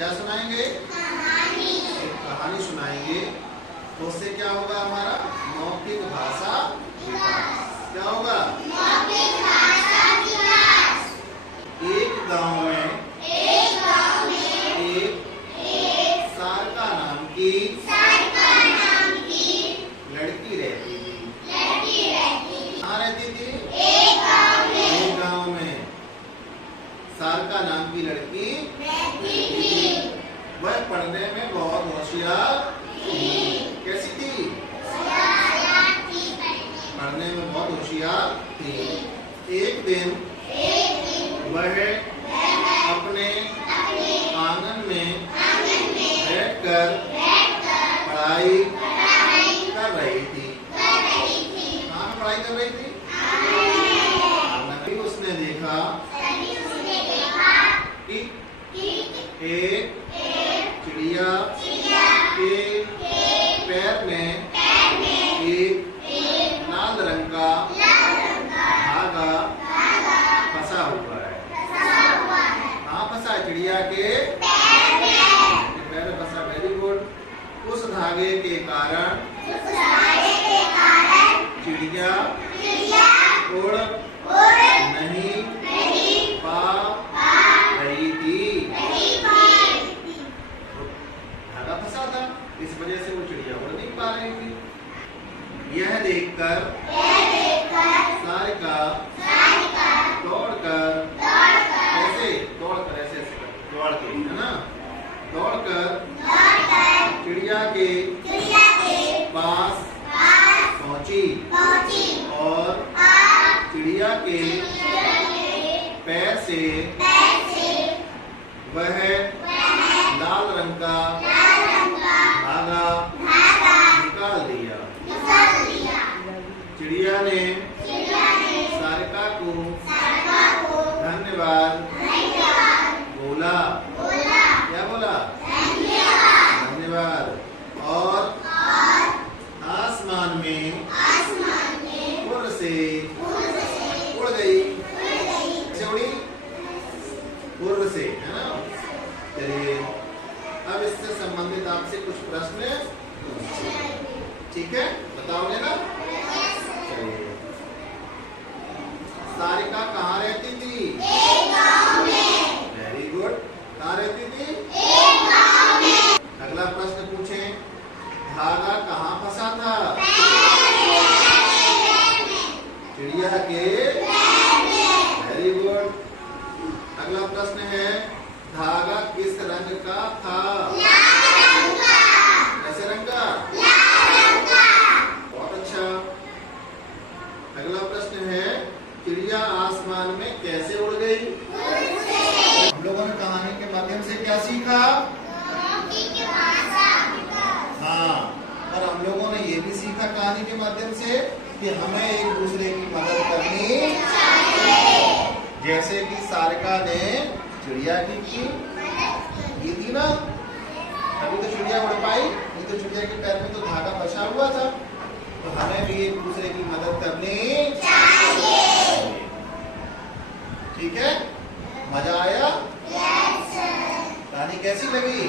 क्या सुनाएंगे? एक कहानी सुनाएंगे। तो उससे क्या होगा? हमारा मौखिक भाषा विकास। क्या होगा? मौखिक भाषा विकास। एक गांव में एक सारका नाम की लड़की रहती थी। कहाँ रहती थी? एक गांव में सारका नाम की लड़की रहती थी। वह पढ़ने में बहुत होशियार थी। कैसी थी? पढ़ने में बहुत होशियार थी। एक दिन वह अपने आंगन में बैठकर पढ़ाई कर रही थी। कहाँ पढ़ाई कर रही थी? आंगन। उसने देखा कि एक चिड़िया के पैर में एक लाल रंग का धागा फंसा हुआ है। कहाँ फंसा है? चिड़िया के पैर में फंसा। Very good. उस धागे के कारण चिड़िया उड़ नहीं पा रही थी। धागा फंसा था, इस वजह से वो चिड़िया उड़ नहीं पा रही थी। यह देखकर सारिका दौड़कर ऐसे दौड़ के है ना, दौड़कर चिड़िया के पास पहुंची और चिड़िया के पैर से वह लाल रंग का धागा निकाल दिया। चिड़िया ने सारिका को धन्यवाद बोला। क्या बोला? धन्यवाद। और आसमान में फुर से उड़ गई। कैसे उड़ी? फुर से, है ना। चलिए अब इससे संबंधित आपसे कुछ प्रश्न, ठीक है, बताओगे ना? चलिए, सारिका कहाँ रहती थी? Very good. कहाँ रहती थी? अगला प्रश्न पूछें, धागा कहाँ फंसा था? चिड़िया के। Very good. अगला प्रश्न है, धागा किस रंग का था? कैसे रंग का? बहुत अच्छा। अगला प्रश्न है, चिड़िया आसमान में कैसे उड़ गई? हम लोगों ने कहानी के माध्यम से क्या सीखा? हाँ, और हम लोगों ने ये भी सीखा कहानी के माध्यम से कि हमें एक दूसरे की मदद करनी चाहिए। जैसे कि सारिका ने चिड़िया की ये थी ना, अभी तो चिड़िया उड़ पाई, नहीं तो चिड़िया के पैर में तो धागा फंसा हुआ था। तो हमें भी एक दूसरे की मदद करनी चाहिए। ठीक है? मजा आया? कहानी कैसी लगी?